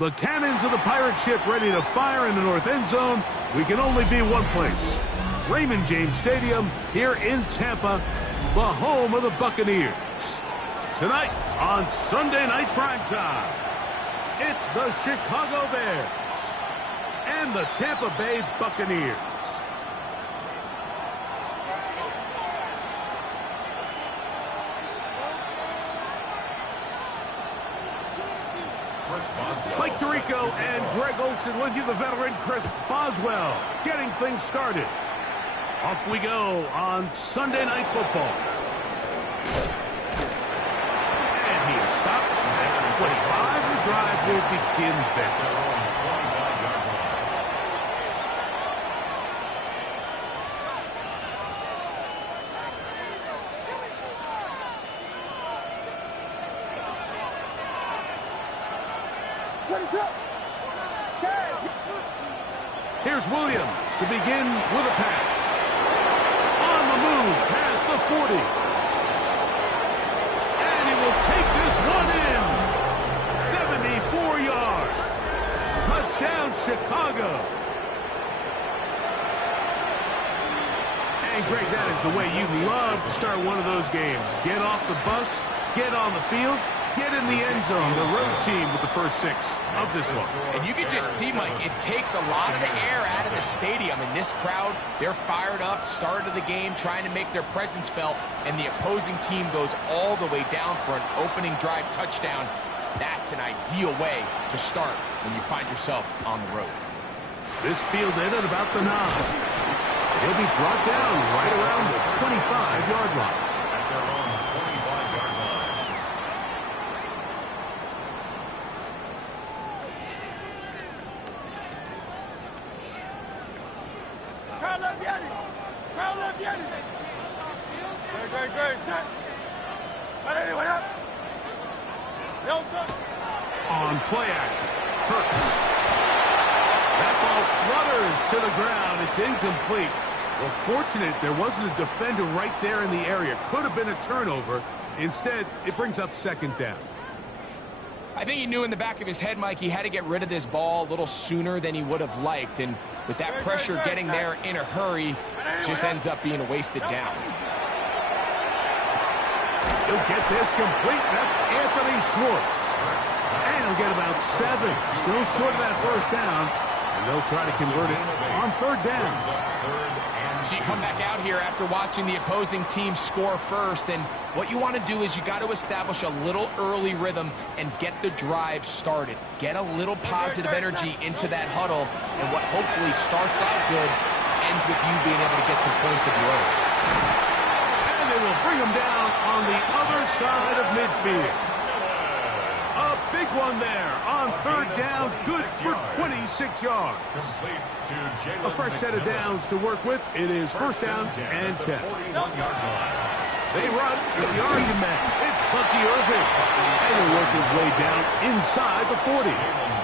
The cannons of the pirate ship ready to fire in the north end zone. We can only be one place. Raymond James Stadium here in Tampa, the home of the Buccaneers. Tonight on Sunday Night Primetime, it's the Chicago Bears and the Tampa Bay Buccaneers. Mike Tirico and Greg Olsen with you, the veteran Chris Boswell, getting things started. Off we go on Sunday Night Football. And he is stopped at 25. The drive will begin there. Here's Williams to begin with a pass. On the move past the 40. And he will take this one in. 74 yards. Touchdown, Chicago. And Greg, that is the way you love to start one of those games. Get off the bus, get on the field, get in the end zone. The road team with the first 6 of this one. And you can just see, Mike, it takes a lot of the air out of the stadium. And this crowd, they're fired up, start of the game, trying to make their presence felt. And the opposing team goes all the way down for an opening drive touchdown. That's an ideal way to start when you find yourself on the road. This fielded at about the 9. He'll be brought down right around the 25-yard line. At their own 25-yard line. On play action, Hurts. That ball flutters to the ground. It's incomplete. Well, fortunate there wasn't a defender right there in the area. Could have been a turnover. Instead, it brings up second down. I think he knew in the back of his head, Mike, he had to get rid of this ball a little sooner than he would have liked. And with that pressure getting there in a hurry, it just ends up being a wasted down. He'll get this complete. That's Anthony Schwartz. And he'll get about 7. Still short of that first down. And they'll try to convert it on third down. So you come back out here after watching the opposing team score first, and what you want to do is you got to establish a little early rhythm and get the drive started. Get a little positive energy into that huddle, and what hopefully starts out good ends with you being able to get some points of your own. And they will bring him down on the other side of midfield. A big one there on third down, good for 26 yards. A fresh set of downs to work with. It is first down and 10. They run with the argument. It's Bucky Irving. And he'll work his way down inside the 40.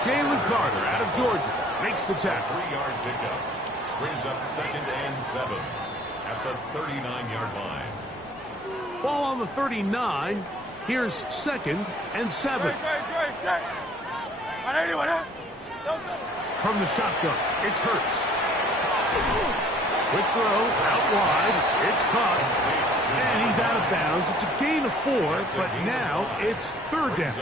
Jalen Carter out of Georgia makes the tackle. 3-yard pickup. Brings up second and 7 at the 39-yard line. Ball on the 39. Here's second and 7. From the shotgun, it's Hurts. Quick throw, out wide. It's caught. And he's out of bounds. It's a gain of 4, but now it's third down.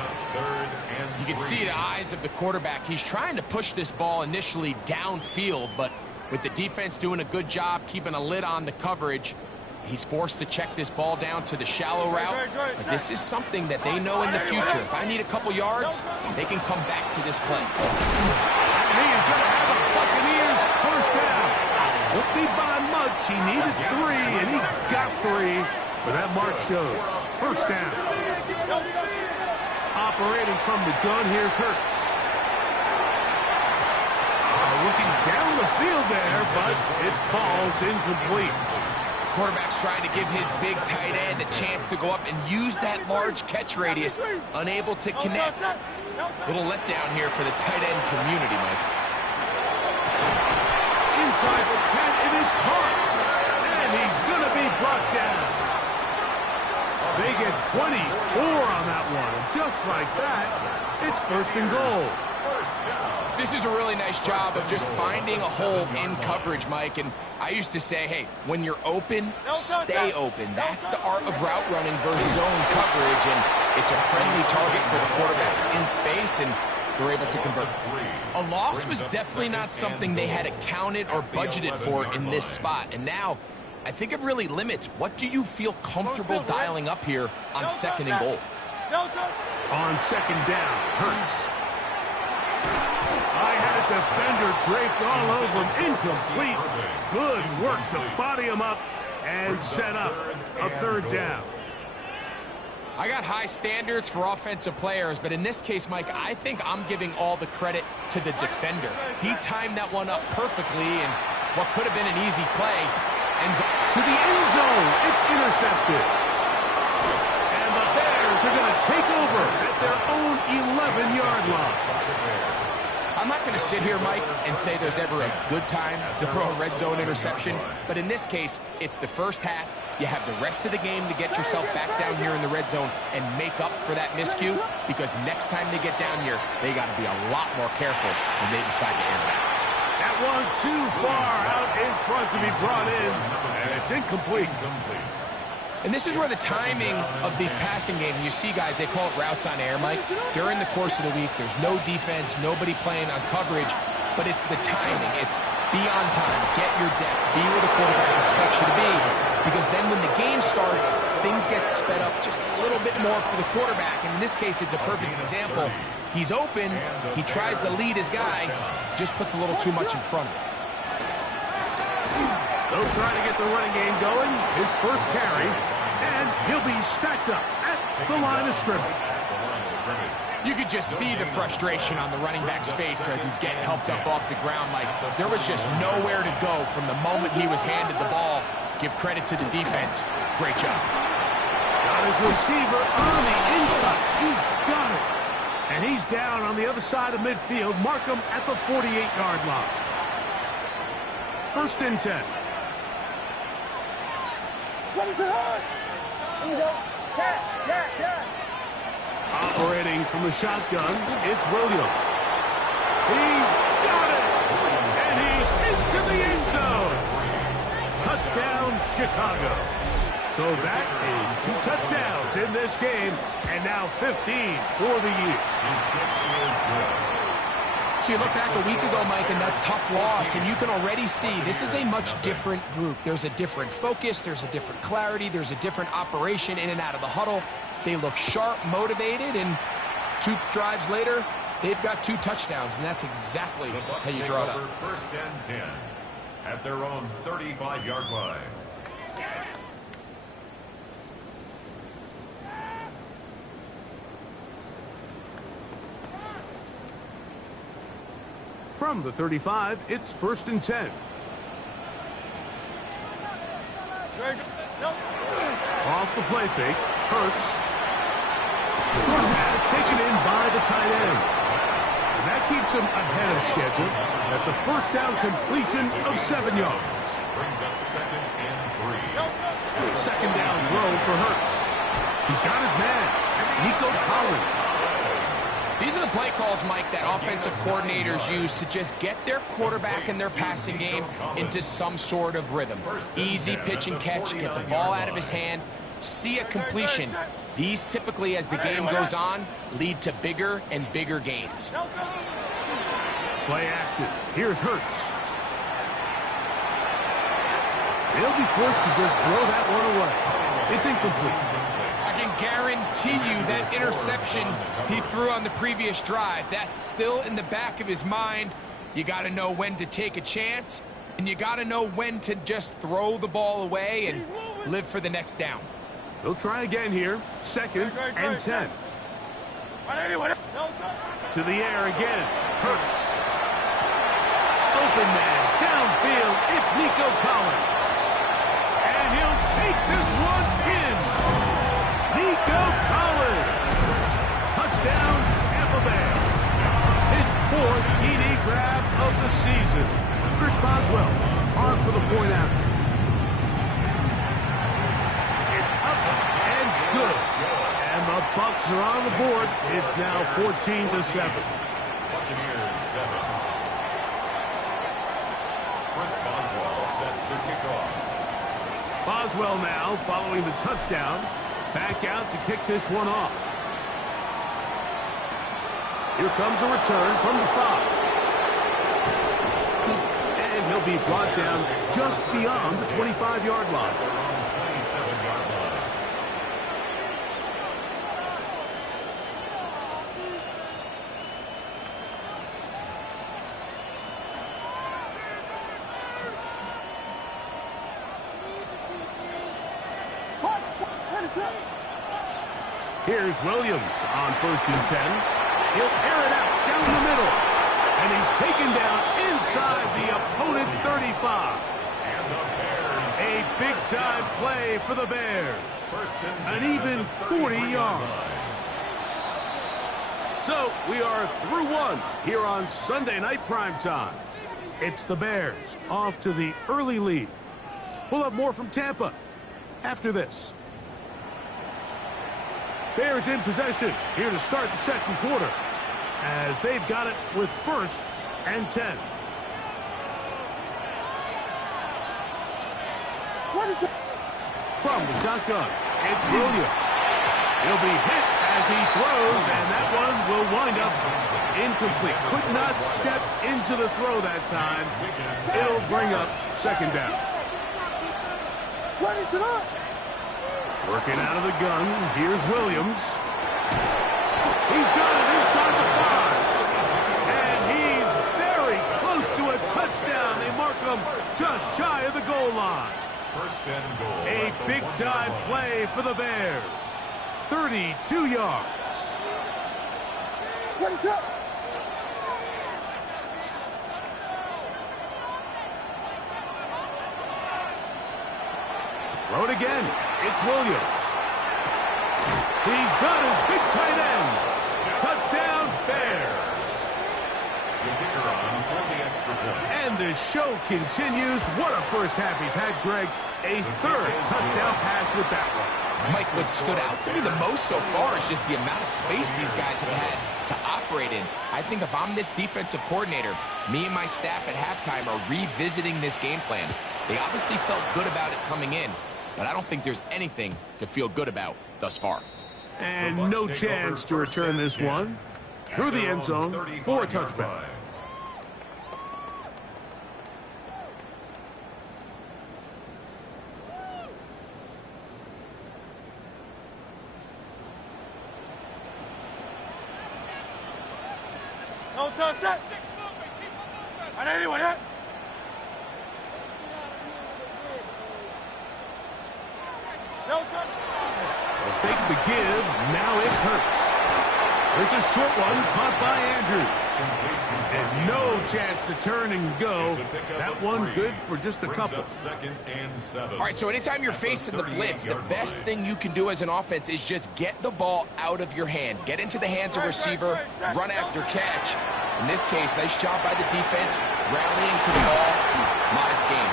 You can see the eyes of the quarterback. He's trying to push this ball initially downfield, but with the defense doing a good job keeping a lid on the coverage, he's forced to check this ball down to the shallow route. But this is something that they know in the future. If I need a couple yards, they can come back to this play. And he is going to have a Buccaneers first down. Won't be by much. He needed 3, and he got 3. But that mark shows. First down. Operating from the gun, here's Hurts. Looking down the field there, but it's ball's incomplete. Quarterback's trying to give his big tight end a chance to go up and use that large catch radius. Unable to connect. Little letdown here for the tight end community, Mike. Inside the 10, it is caught. And he's going to be brought down. They get 24 on that one. And just like that, it's first and goal. This is a really nice job of just finding a hole in coverage, Mike. And I used to say, hey, when you're open, stay open. That's the art of route running versus zone coverage. And it's a friendly target for the quarterback in space, and they're able to convert. A loss was definitely not something they had accounted or budgeted for in this spot. And now, I think it really limits. What do you feel comfortable dialing up here on second and goal? On second down, Hurts. I had a defender draped all over him. Incomplete. Good work to body him up and set up a third down. I got high standards for offensive players, but in this case, Mike, I think I'm giving all the credit to the defender. He timed that one up perfectly, and what could have been an easy play ends up to the end zone. It's intercepted. And the Bears are going to take over at their own 11-yard line. I'm not going to sit here, Mike, and say there's ever a good time to throw a red zone interception, but in this case, it's the first half. You have the rest of the game to get yourself back down here in the red zone and make up for that miscue, because next time they get down here, they got to be a lot more careful when they decide to air that. That one too far out in front to be brought in, and it's incomplete. And this is where the timing of these passing games, you see, guys, they call it routes on air, Mike. During the course of the week, there's no defense, nobody playing on coverage, but it's the timing. It's be on time, get your depth, be where the quarterback expects you to be, because then when the game starts, things get sped up just a little bit more for the quarterback. And in this case, it's a perfect example. He's open, he tries to lead his guy, just puts a little too much in front of him. They'll try to get the running game going. His first carry, and he'll be stacked up at the line of scrimmage. You could just see the frustration on the running back's face as he's getting helped up off the ground. Like, there was just nowhere to go from the moment he was handed the ball. Give credit to the defense. Great job. Got his receiver on the in-cut. He's got it. And he's down on the other side of midfield. Mark him at the 48-yard line. First and 10. Operating from the shotgun, it's Williams. He's got it! And he's into the end zone! Touchdown, Chicago. So that is 2 touchdowns in this game, and now 15 for the year. So you look back a week ago, Mike, and that tough loss, and you can already see this is a much different group. There's a different focus, there's a different clarity, there's a different operation in and out of the huddle. They look sharp, motivated, and 2 drives later, they've got 2 touchdowns, and that's exactly how you draw it up. First and 10 at their own 35-yard line. From the 35, it's first and 10. Off the play fake, Hurts. Short pass taken in by the tight end. And that keeps him ahead of schedule. That's a first down completion of 7 yards. Brings up second and 3. Second down throw for Hurts. He's got his man. That's Nico Collins. These are the play calls, Mike, that offensive coordinators use to just get their quarterback and their passing game into some sort of rhythm. Easy pitch and catch, get the ball out of his hand, see a completion. These typically, as the game goes on, lead to bigger and bigger gains. Play action. Here's Hurts. They'll be forced to just throw that one away. It's incomplete. I can guarantee you that interception he threw on the previous drive, that's still in the back of his mind. You got to know when to take a chance, and you got to know when to just throw the ball away and live for the next down. They'll try again here. Second and 10. To the air again. Hurts. Open man. Downfield. It's Nico Collins. And he'll take this one in. Nico Collins. Touchdown, Tampa Bay. His 4th TD grab of the season. Chris Boswell on for the point after. It's up and good. And the Bucs are on the board. It's now 14-7. Buccaneers 7. Chris Boswell set to kick off. Boswell now following the touchdown. Back out to kick this one off. Here comes a return from the 5. And he'll be brought down just beyond the 25-yard line. Their own 27-yard line. Here's Williams on 1st and 10. He'll air it out down the middle. And he's taken down inside the opponent's 35. And the Bears. A big-time play for the Bears. First and 10 An even at the 40 33-yard yards. line. So we are through one here on Sunday Night Primetime. It's the Bears off to the early lead. We'll have more from Tampa after this. Bears in possession here to start the second quarter as they've got it with 1st and 10. What is it? From the shotgun, it's Williams. He'll be hit as he throws, and that one will wind up incomplete. Could not step into the throw that time. It'll bring up 2nd down. What is it up? Working out of the gun, here's Williams. He's got it inside the 5. And he's very close to a touchdown. They mark him just shy of the goal line. First and goal. A big-time play for the Bears. 32 yards. What is up? Throw it again. It's Williams. He's got his big tight end. Touchdown, Bears. The kicker on for the extra point. And the show continues. What a first half he's had, Greg. A 3rd touchdown pass with that one. Mike, what stood out to me the most so far is just the amount of space these guys have had to operate in. I think if I'm this defensive coordinator, me and my staff at halftime are revisiting this game plan. They obviously felt good about it coming in, but I don't think there's anything to feel good about thus far. And no chance to return this one through the end zone for a touchback. No touch that. I need anyone hit. No touch. They'll fake the give. Now it's Hurts. There's a short one caught by Andrews. And no chance to turn and go. That one good for just a couple. 2nd and 7. All right, so anytime you're facing the blitz, the best thing you can do as an offense is just get the ball out of your hand. Get into the hands of receiver, run after catch. In this case, nice job by the defense, rallying to the ball. Modest game.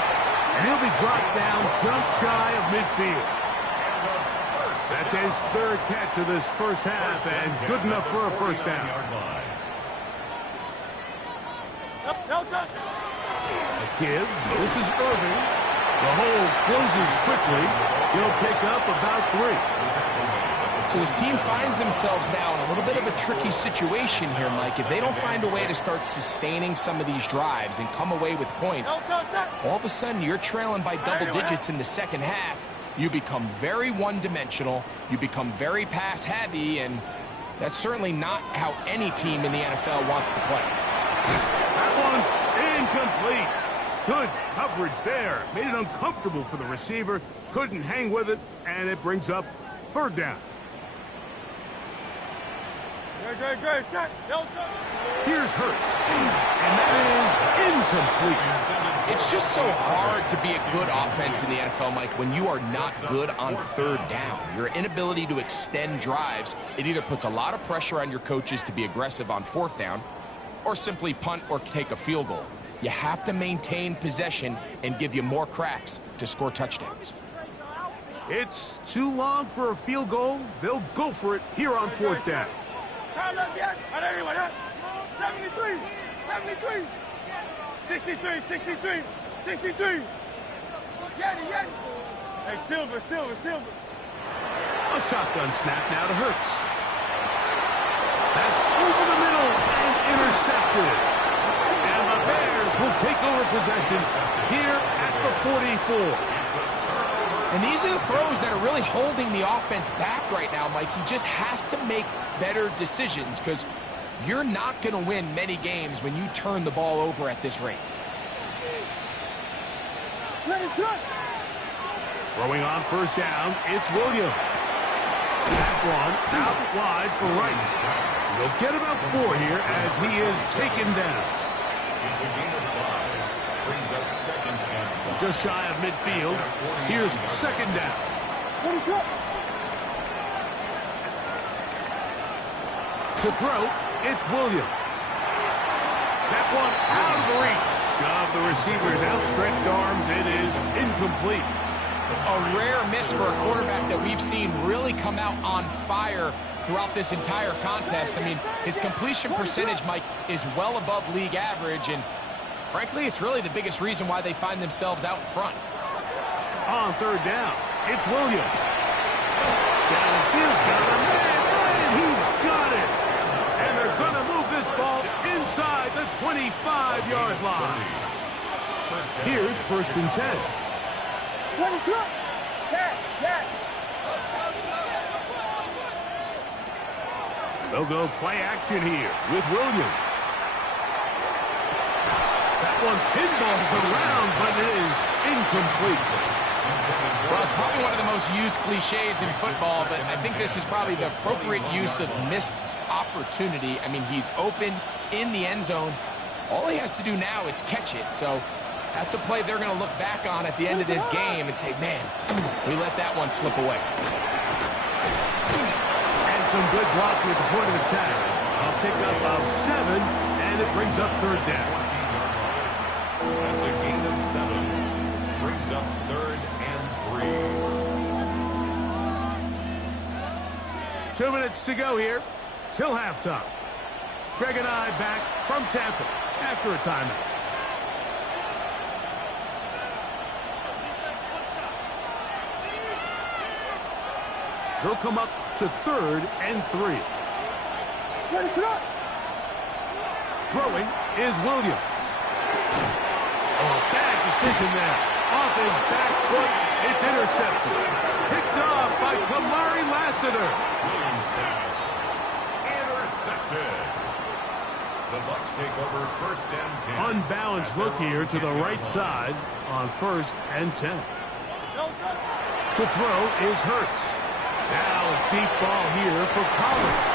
And he'll be brought down just shy of midfield. That's his 3rd catch of this first half, and good enough for a first down. No touch. A give. This is Irving. The hole closes quickly. He'll pick up about 3. So this team finds themselves now in a little bit of a tricky situation here, Mike. If they don't find a way to start sustaining some of these drives and come away with points, all of a sudden you're trailing by double digits in the second half. You become very one-dimensional. You become very pass-heavy, and that's certainly not how any team in the NFL wants to play. That one's incomplete. Good coverage there. Made it uncomfortable for the receiver. Couldn't hang with it, and it brings up 3rd down. Good. Set. No touch. Here's Hurts, and that is incomplete. It's just so hard to be a good offense in the NFL, Mike, when you are not good on 3rd down. Your inability to extend drives, it either puts a lot of pressure on your coaches to be aggressive on 4th down or simply punt or take a field goal. You have to maintain possession and give you more cracks to score touchdowns. It's too long for a field goal. They'll go for it here on 4th down. 73. 73. 63, 63, 63. Yanni. Hey, Silver. A shotgun snap now to Hurts. That's over the middle and intercepted. And the Bears will take over possession here at the 44. And these are the throws that are really holding the offense back right now, Mike. He just has to make better decisions because you're not going to win many games when you turn the ball over at this rate. Throwing on first down, it's Williams. That one out wide for Wright. He'll get about 4 here as he is taken down. It's a gain of 5. Brings up second and 5. Just shy of midfield. Here's second down. To throw, it's Williams. That one out of the reach of the receiver's outstretched arms. It is incomplete. A rare miss for a quarterback that we've seen really come out on fire throughout this entire contest. I mean, his completion percentage, Mike, is well above league average, and frankly, it's really the biggest reason why they find themselves out in front. On third down, it's Williams. Downfield, got a man, and he's got it. And they're going to move this ball inside the 25-yard line. Here's first and 10. They'll go play action here with Williams. That one pinballs around, but it is incomplete. Well, it's probably one of the most used cliches in football, but I think this is probably the appropriate use of missed opportunity. I mean, he's open in the end zone. All he has to do now is catch it. So that's a play they're going to look back on at the end of this game and say, man, we let that one slip away. And some good blocking at the point of attack. A pickup of 7, and it brings up third down. That's a gain of 7. Brings up third and 3. 2 minutes to go here till halftime. Greg and I back from Tampa after a timeout. They'll come up to third and 3. Throwing is Williams. Oh, bad decision there. Off his back foot, it's intercepted. Picked off by Kamari Lassiter. Williams pass. Intercepted. The Bucs take over first and 10. Unbalanced look here to the right side on first and 10. To throw is Hurts. Now a deep ball here for Collins.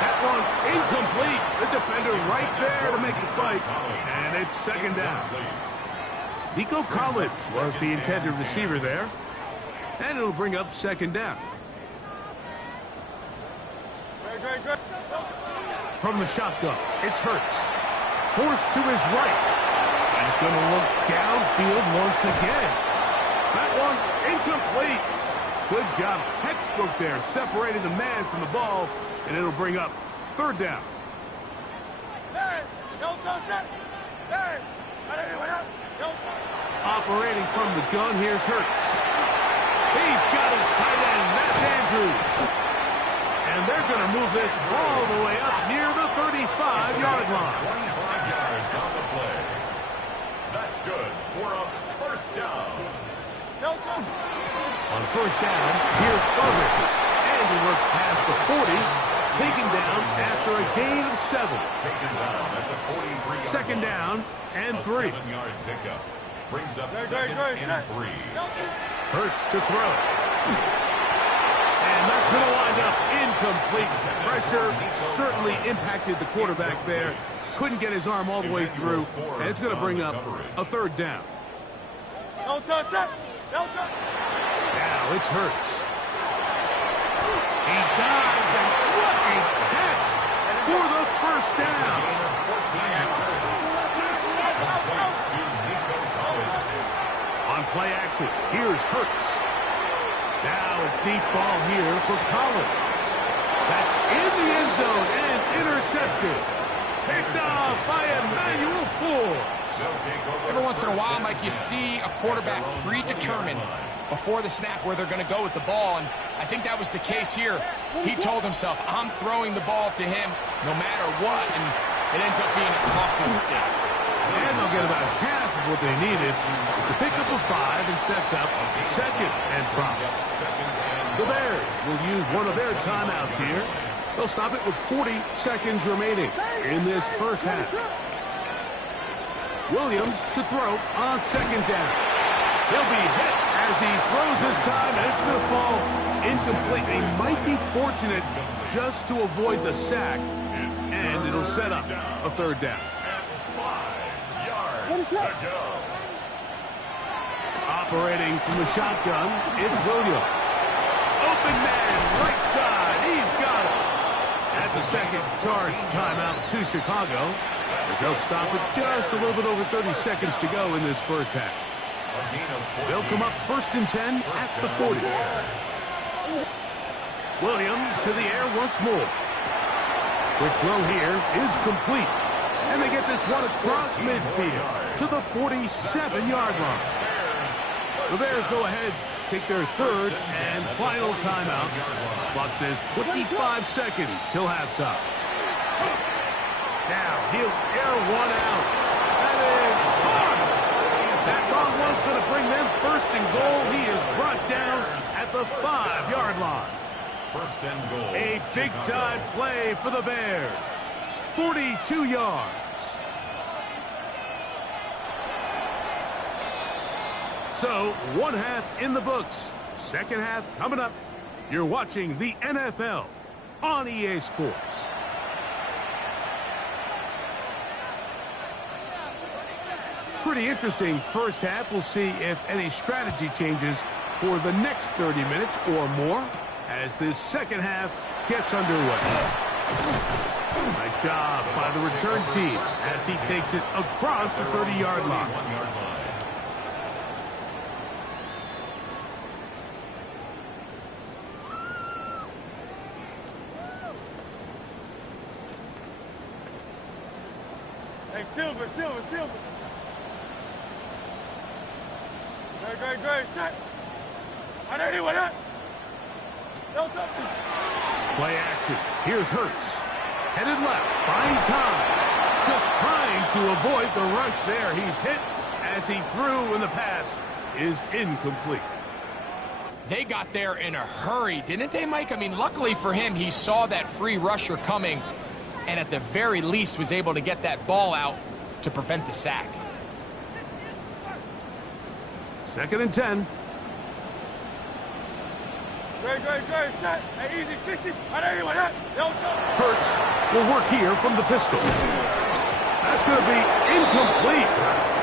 That one incomplete. The defender right there to make the fight. And it's second down. Nico Collins was the intended receiver there. And it'll bring up second down. From the shotgun, it's Hurts. Forced to his right. He's going to look downfield once again. That one incomplete. Good job, textbook there, separating the man from the ball, and it'll bring up third down. Operating from the gun, here's Hurts. He's got his tight end, that's Andrews. And they're going to move this all the way up near the 35-yard line. 25 yards on the play. That's good for a first down. On first down, here's Irvin. And he works past the 40, taken down after a gain of 7. Taken down at the 43-yard Second line. down and 3. A 7-yard pickup. Brings up second and 3. Hurts to throw. And that's going to wind up incomplete. Pressure certainly impacted the quarterback there. Couldn't get his arm all the way through. And it's going to bring up a third down. Now it's Hurts. He dives, and what a catch for the first down. On play action, here's Hurts. Now a deep ball here for Collins. That's in the end zone and intercepted. Picked off by Emmanuel Forbes. Every once in a while, Mike, you see a quarterback predetermined before the snap where they're going to go with the ball, and I think that was the case here. He told himself, I'm throwing the ball to him no matter what, and it ends up being a costly mistake. And they'll get about half of what they needed. It's a pickup of 5 and sets up second and 5. The Bears will use one of their timeouts here. They'll stop it with 40 seconds remaining in this first half. Williams to throw on second down. He'll be hit as he throws this time, and it's going to fall incomplete. They might be fortunate just to avoid the sack, and it'll set up a third down. 5 yards to go. Operating from the shotgun, it's Williams. Open man, right side, he's got it. That's the second charge timeout to Chicago, as they'll stop it just a little bit over 30 seconds to go in this first half. They'll come up 1st and 10 at the 40. Williams to the air once more. Quick throw here is complete. And they get this one across midfield to the 47-yard line. The Bears go ahead, take their third and final timeout. Clock says 25 seconds till halftime. Now he'll air one out. That is caught. That long one's going to bring them 1st and goal. He is brought down at the 5-yard line. 1st and goal. A big-time play for the Bears. 42 yards. So, one half in the books. Second half coming up. You're watching the NFL on EA Sports. Pretty interesting first half. We'll see if any strategy changes for the next 30 minutes or more as this second half gets underway. Nice job by the return team as he takes it across the 30-yard line. Hey, Silver. Great. Set. On anyone up. No touch. Play action. Here's Hurts. Headed left. Buying time. Just trying to avoid the rush there. He's hit as he threw, and the pass is incomplete. They got there in a hurry, didn't they, Mike? I mean, luckily for him, he saw that free rusher coming and at the very least was able to get that ball out to prevent the sack. 2nd and 10. Great. Set. Hey, easy. 60. On anyone up. No touch. Hurts will work here from the pistol. That's going to be incomplete.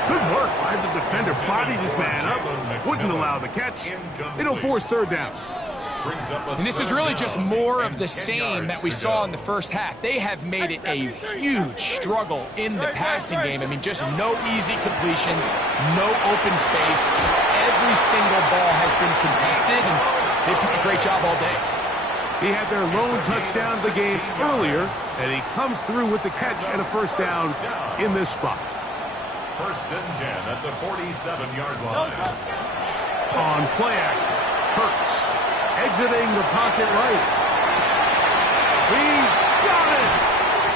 Good work by the defender. Bodied his man up. Wouldn't allow the catch. It'll force 3rd down. And this is really just more of the same that we saw in the first half. They have made it a huge struggle in the passing game. I mean, just no easy completions, no open space. Every single ball has been contested, and they've done a great job all day. He had their lone touchdown of the game earlier, and he comes through with the catch and a 1st down in this spot. 1st and 10 at the 47-yard line. On play action, Hurts exiting the pocket right. He's got it.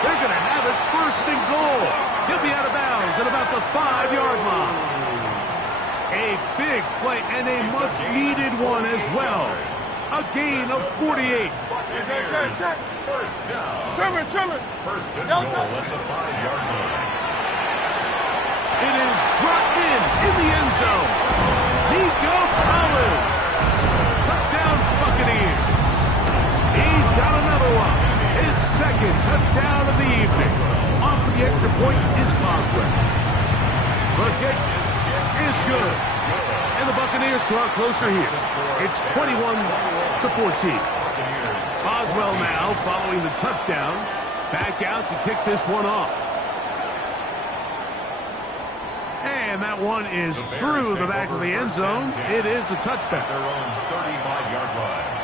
They're going to have it 1st and goal. He'll be out of bounds at about the 5-yard line. A big play and a much-needed one as well. A gain of 48. Set. 1st down. Trimmer. 1st and goal at the 5-yard line. It is brought in the end zone. Nico Collins. Touchdown Buccaneers. He's got another one. His 2nd touchdown of the evening. On for the extra point is Boswell. The kick is good. And the Buccaneers draw closer here. It's 21-14. Boswell now following the touchdown. Back out to kick this one off. And that one is through the back of the end zone. It is a touchback. Their own 35-yard line.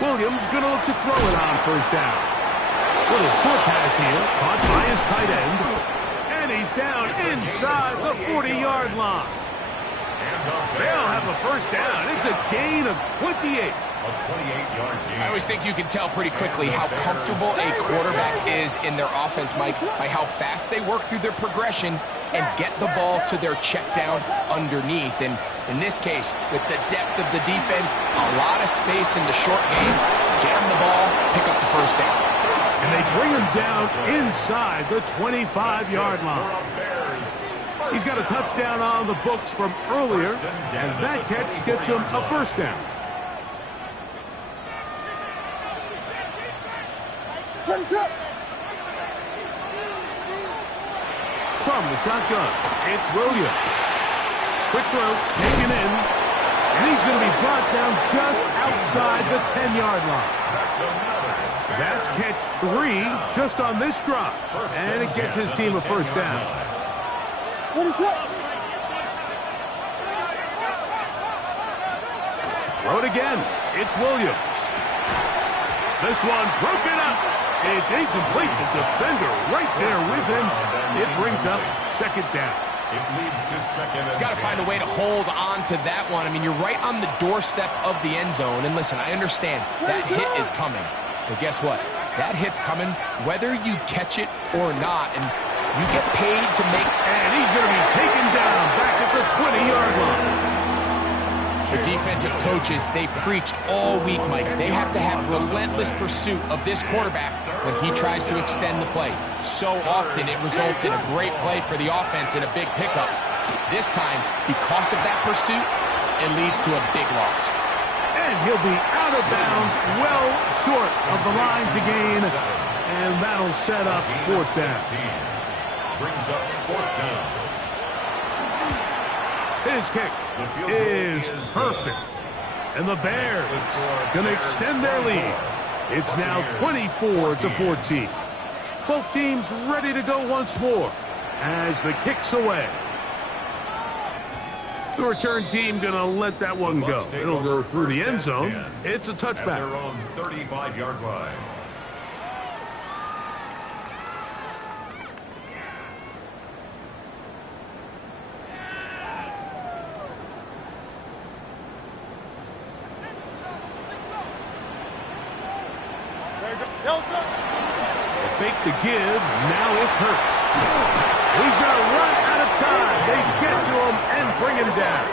Williams going to look to throw it on first down. Little short pass here, caught by his tight end. And he's down inside the 40-yard line. They'll have a first down. It's a gain of 28. A 28-yard gain. I always think you can tell pretty quickly how comfortable a quarterback is in their offense, Mike, by how fast they work through their progression and get the ball to their check down underneath. And in this case, with the depth of the defense, a lot of space in the short game, get him the ball, pick up the first down. And they bring him down inside the 25-yard line. He's got a touchdown on the books from earlier, and that catch gets him a first down. From the shotgun, it's Williams. Quick throw, taken in, and he's going to be brought down just outside the 10-yard line. That's catch 3 just on this drop, and it gets his team a first down. Throw it again. It's Williams. This one broken up. It's incomplete. The defender right there with him. It brings up second down. It leads to second. He's got to find a way to hold on to that one. I mean, you're right on the doorstep of the end zone. And listen, I understand that hit is coming. But guess what? That hit's coming whether you catch it or not. And you get paid to make... And he's going to be taken down back at the 20-yard line. The defensive coaches, they preached all week, Mike. They have to have relentless pursuit of this quarterback when he tries to extend the play. So often it results in a great play for the offense and a big pickup. This time, because of that pursuit, it leads to a big loss. And he'll be out of bounds, well short of the line to gain. And that'll set up fourth down. Brings up fourth down. His kick is perfect. And the Bears going to extend their lead. It's now 24-14. Both teams ready to go once more as the kick's away. The return team going to let that one go. It'll go through the end zone. It's a touchback. At their own 35-yard line. Fake the give, now it's Hurts. He's going to run out of time. They get to him and bring him down.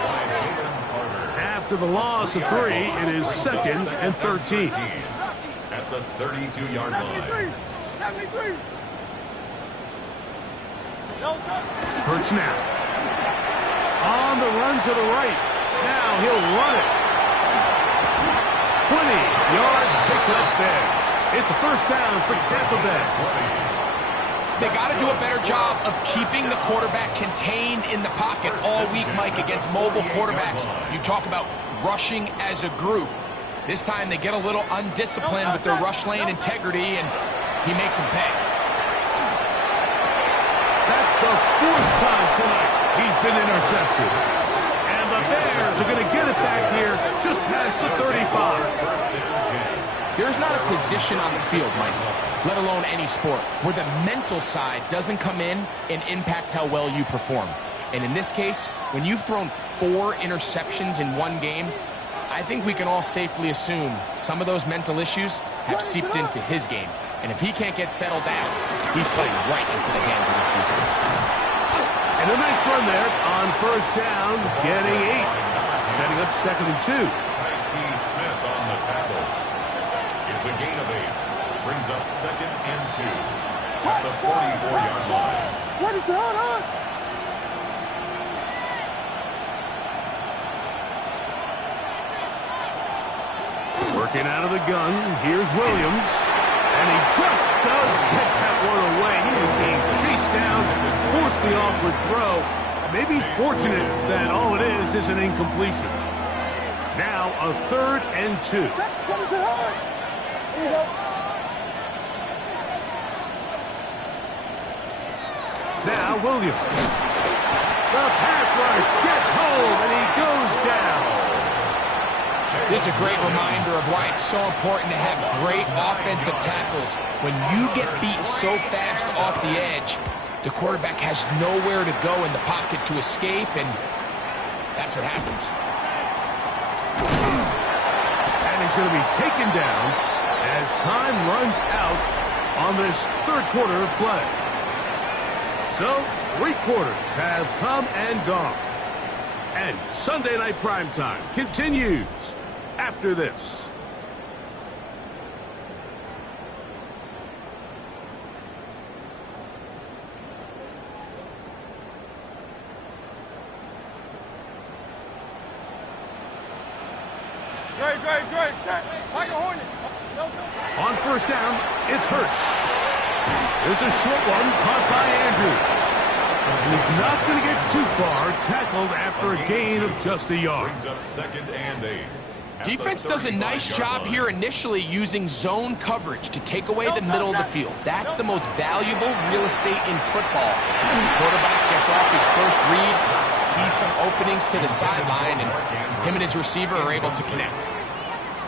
After the loss of 3, it is 2nd and 13. At the 32-yard line. Hurts now. On the run to the right. Now he'll run it. 20-yard pickup there. It's a first down for Tampa Bay. They got to do a better job of keeping the quarterback contained in the pocket all week, Mike, against mobile quarterbacks. You talk about rushing as a group. This time they get a little undisciplined with their rush lane integrity, and he makes them pay. That's the 4th time tonight he's been intercepted. And the Bears are going to get it back here just past the 35. There's not a position on the field, Mike, let alone any sport, where the mental side doesn't come in and impact how well you perform. And in this case, when you've thrown 4 interceptions in one game, I think we can all safely assume some of those mental issues have seeped into his game. And if he can't get settled down, he's playing right into the hands of his defense. And a nice run there on first down, getting 8. Setting up 2nd and 2. Tyke Smith on the tackle. It's a gain of 8. Brings up 2nd and 2. At the 44-yard line. What is going on? Working out of the gun, here's Williams. And he just does get that one away. He was being chased down, forced the awkward throw. Maybe he's fortunate that all it is an incompletion. Now a 3rd and 2. Now Williams. The pass rush gets home, and he goes down. is a great reminder of why it's so important to have great offensive tackles. When you get beat so fast off the edge, the quarterback has nowhere to go in the pocket to escape, and that's what happens. And he's going to be taken down as time runs out on this third quarter of play. So, 3 quarters have come and gone. And Sunday Night Primetime continues after this. Great. Like a hornet. On first down, it's Hurts. There's a short one caught by Andrews. And he's not going to get too far, tackled after a gain of just a yard. Brings up 2nd and 8. Defense does a nice job here initially using zone coverage to take away the middle of the field. That's the most valuable real estate in football. The quarterback gets off his first read, sees some openings to the sideline, and him and his receiver are able to connect.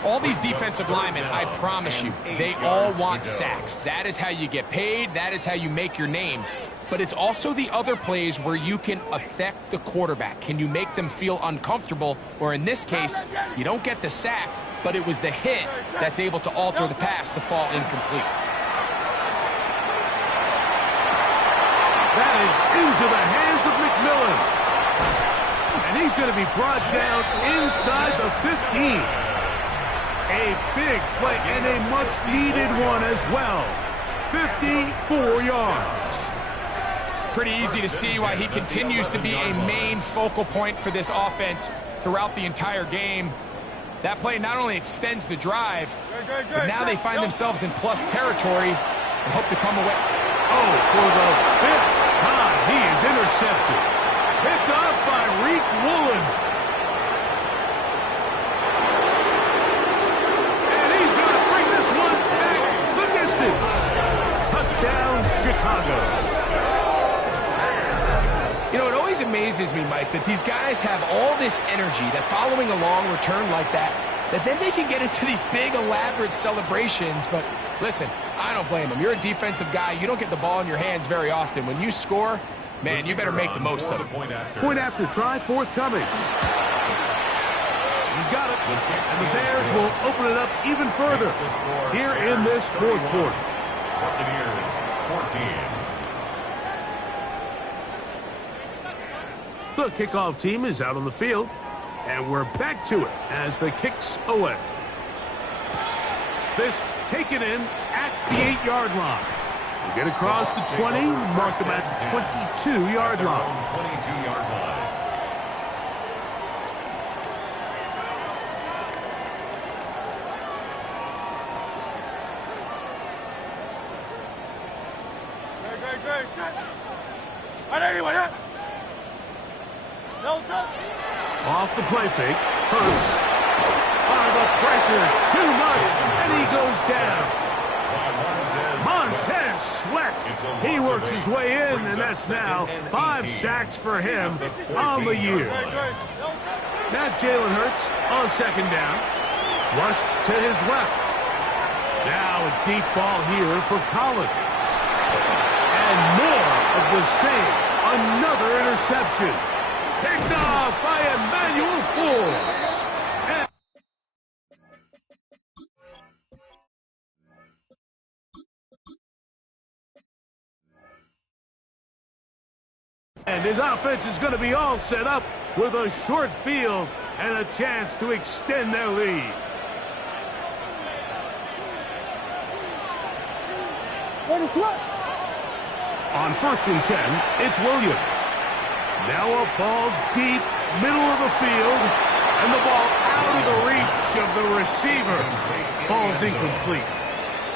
All these defensive linemen, I promise you, they all want sacks. That is how you get paid. That is how you make your name. But it's also the other plays where you can affect the quarterback. Can you make them feel uncomfortable? Or in this case, you don't get the sack, but it was the hit that's able to alter the pass to fall incomplete. That is into the hands of McMillan. And he's going to be brought down inside the 15. A big play and a much-needed one as well. 54 yards. Pretty easy to see why he continues to be a main focal point for this offense throughout the entire game. That play not only extends the drive, but now they find themselves in plus territory and hope to come away. Oh, for the 5th time, he is intercepted. Picked off by Reek Woolen. And he's going to bring this one back the distance. Touchdown, Chicago. You know, it always amazes me, Mike, that these guys have all this energy, that following a long return like that then they can get into these big, elaborate celebrations. But listen, I don't blame them. You're a defensive guy. You don't get the ball in your hands very often. When you score, man, you better make the most of it. Point after try forthcoming. He's got it. And the Bears will open it up even further here in this fourth quarter. Buccaneers 14. The kickoff team is out on the field, and we're back to it as the kick's away. This taken in at the 8-yard line. They get across the 20, mark them at the 22-yard line. 22-yard line. Great. On anyone, huh? Off the play fake, Hurts. The pressure, too much, and he goes down. Montez Sweat. He works his way in, and that's now 5 sacks for him on the year. Now Jalen Hurts on second down. Rushed to his left. Now a deep ball here for Collins. And more of the same. Another interception. Picked off by Emmanuel Forbes. And his offense is going to be all set up with a short field and a chance to extend their lead. On 1st and 10, it's Williams. Now a ball deep, middle of the field, and the ball out of the reach of the receiver. Falls incomplete.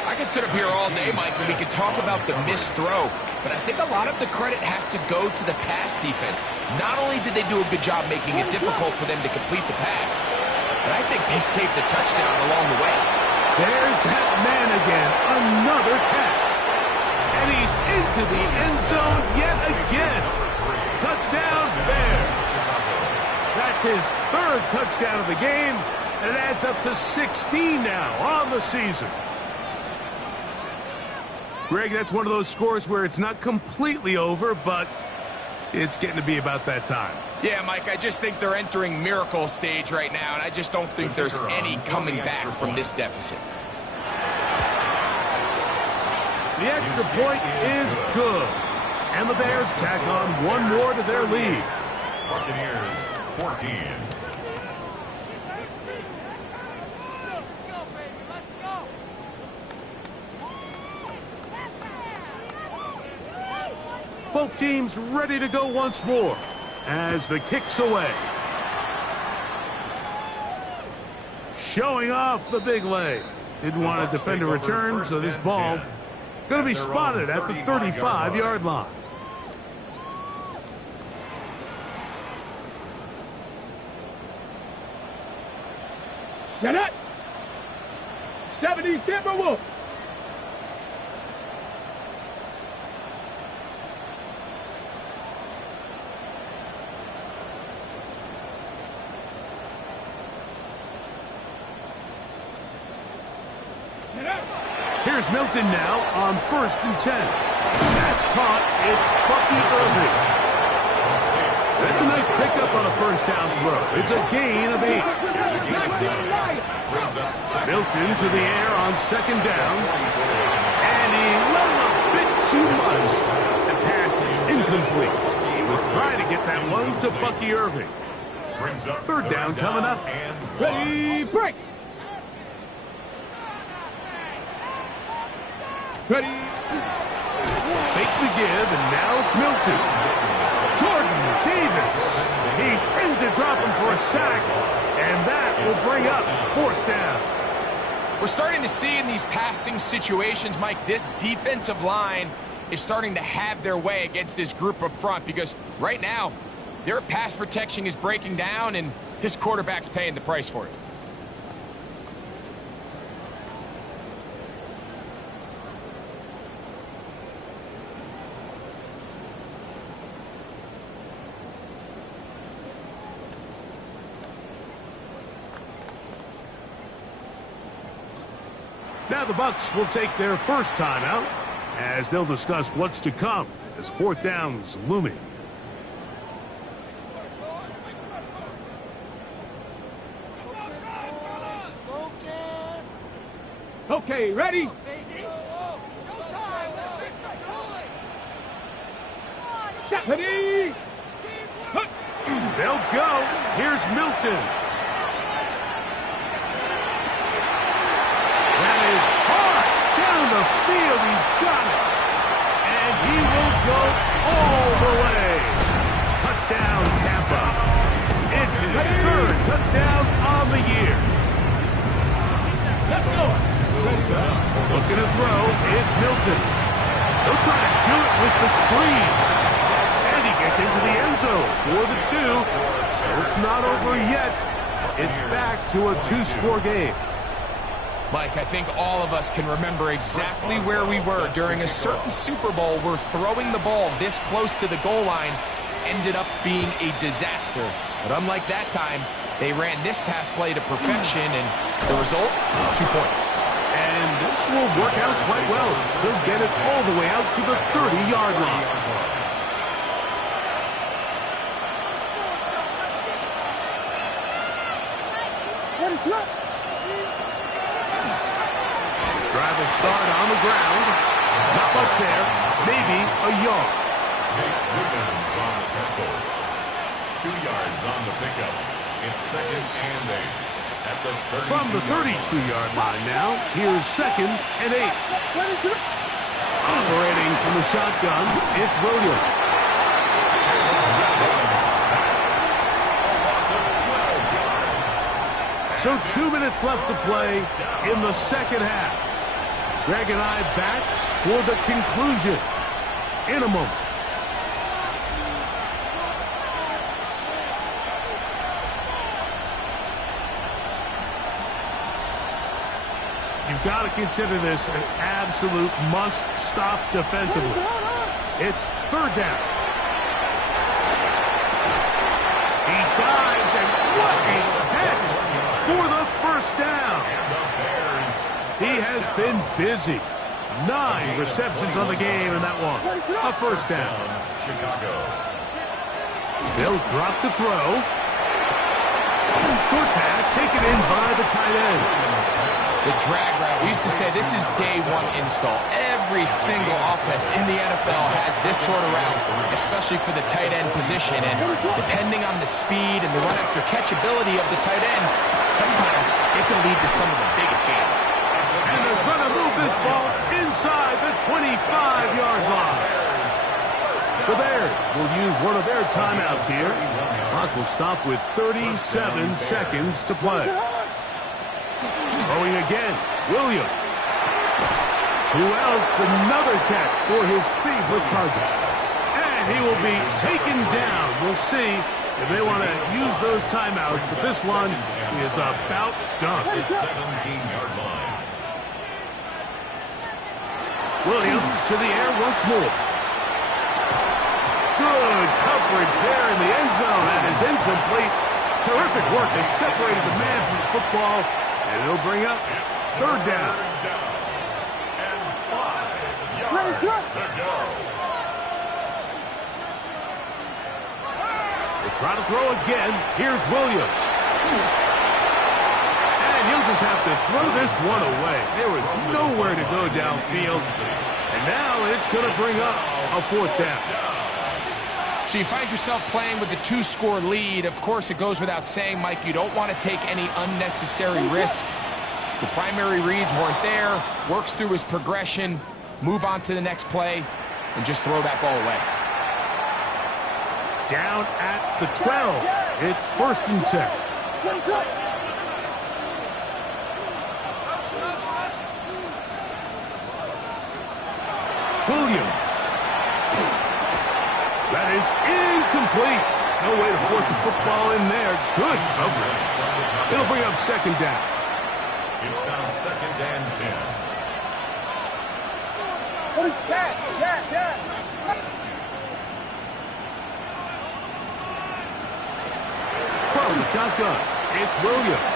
I could sit up here all day, Mike, and we could talk about the missed throw, but I think a lot of the credit has to go to the pass defense. Not only did they do a good job making it difficult for them to complete the pass, but I think they saved the touchdown along the way. There's that man again, another catch. And he's into the end zone yet again. Touchdown, Bears. That's his 3rd touchdown of the game, And it adds up to 16 now on the season. Greg, that's one of those scores where it's not completely over, but it's getting to be about that time. Yeah, Mike, I just think they're entering miracle stage right now, and I just don't think there's any coming back from this deficit. The extra point is good. And the Bears tack on one more to their lead. Buccaneers 14. Both teams ready to go once more as the kick's away. Showing off the big leg. Didn't want to defend a return, so this ball going to be spotted at the 35-yard line. Get it! 70 Timberwolves! Here's Milton now on 1st and 10. That's caught. It's Bucky Irving. That's a nice pickup on a first down throw. It's a gain of 8. Milton to the air on 2nd down. And he let him a bit too much. The pass is incomplete. He was trying to get that one to Bucky Irving. 3rd down coming up. Ready, break! Ready. Fake the give, and now it's Milton. Jordan Davis. He's in to drop him for a sack, and that will bring up 4th down. We're starting to see in these passing situations, Mike, this defensive line is starting to have their way against this group up front because right now, their pass protection is breaking down, and his quarterback's paying the price for it. Now the Bucs will take their first timeout as they'll discuss what's to come as 4th down's looming. Okay, ready? Ready? They'll go. Here's Milton. That is hard down the field. He's got it. And he will go all the way. Touchdown, Tampa. It's his 3rd touchdown on the year. Let's go. Looking to throw. It's Milton. He'll try to do it with the screen. And he gets into the end zone for the 2. So it's not over yet. It's back to a 2-score game. Mike, I think all of us can remember exactly where we were during a certain Super Bowl where throwing the ball this close to the goal line ended up being a disaster. But unlike that time, they ran this pass play to perfection, and the result, 2 points. And this will work out quite well. They'll get it all the way out to the 30-yard line. What is up? Drive will start on the ground. Not much there. Maybe a yard. Nate Wiggins on the tempo. 2 yards on the pickup. It's 2nd and 8. At the 32 From the 32-yard line now, here's 2nd and 8. Operating from the shotgun, it's Williams. So 2 minutes left to play in the 2nd half. Greg and I back for the conclusion in a moment. You've got to consider this an absolute must-stop defensively. It's 3rd down. He dives, and what a catch for the first down. He has been busy. 9 receptions on the game in that one. A first down. Chicago. They'll drop to throw. Short pass taken in by the tight end. The drag route. We used to say this is day one install. Every single offense in the NFL has this sort of route, especially for the tight end position. And depending on the speed and the run after catch ability of the tight end, sometimes it can lead to some of the biggest gains. And they're going to move this ball inside the 25-yard line. The Bears will use one of their timeouts here. Clock will stop with 37 seconds to play. Throwing again, Williams. Who else? Another catch for his favorite target. And he will be taken down. We'll see if they want to use those timeouts, but this one is about done. 17-yard line. Williams to the air once more. Good coverage there in the end zone. That is incomplete. Terrific work. They separated the man from the football, and it'll bring up third down. And 5 yards to go. They try to throw again. Here's Williams. And he'll just have to throw this one away. There was nowhere to go downfield. And now it's going to bring up a fourth down. So you find yourself playing with a 2-score lead. Of course, it goes without saying, Mike, you don't want to take any unnecessary risks. The primary reads weren't there. Works through his progression, move on to the next play, and just throw that ball away. Down at the 12. It's 1st and 10. Williams. That is incomplete. No way to force the football in there. Good coverage. It'll bring up second down. It's now 2nd and 10. What is that? Yeah. From the shotgun, it's Williams.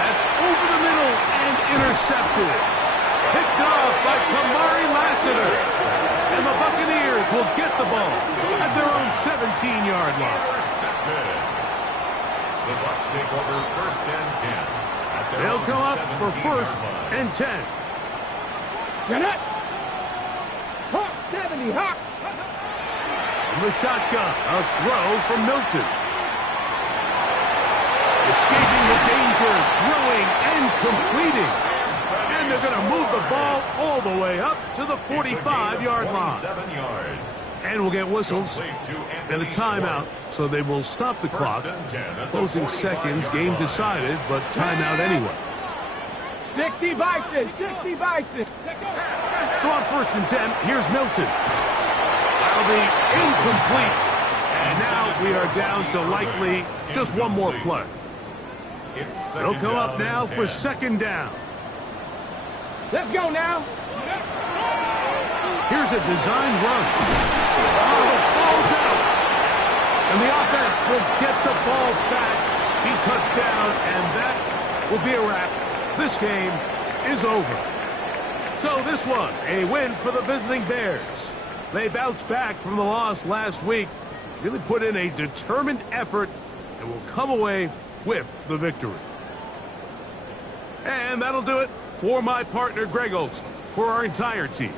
That's over the middle and intercepted. Picked off by Kamari Lassiter. And the Buccaneers will get the ball at their own 17-yard line. The Bucs take over 1st and 10. At their They'll own come up for 1st 17-yard line. and 10. You're not. Hawk 70, Hawk. From the shotgun, a throw from Milton. Escaping the danger, throwing and completing. And they're going to move the ball all the way up to the 45-yard line. 7 yards. And we'll get whistles and a timeout, so they will stop the clock. Closing seconds, game decided, but timeout anyway. 60 Bison. So on 1st and 10, here's Milton. That'll be incomplete. And now we are down to likely just one more play. They'll come up now for 2nd down. Let's go now. Here's a designed run. Oh, it falls out. And the offense will get the ball back. He touchdown, and that will be a wrap. This game is over. So this one, a win for the visiting Bears. They bounced back from the loss last week, really put in a determined effort, and will come away with the victory. And that'll do it for my partner, Greg Olson, for our entire team.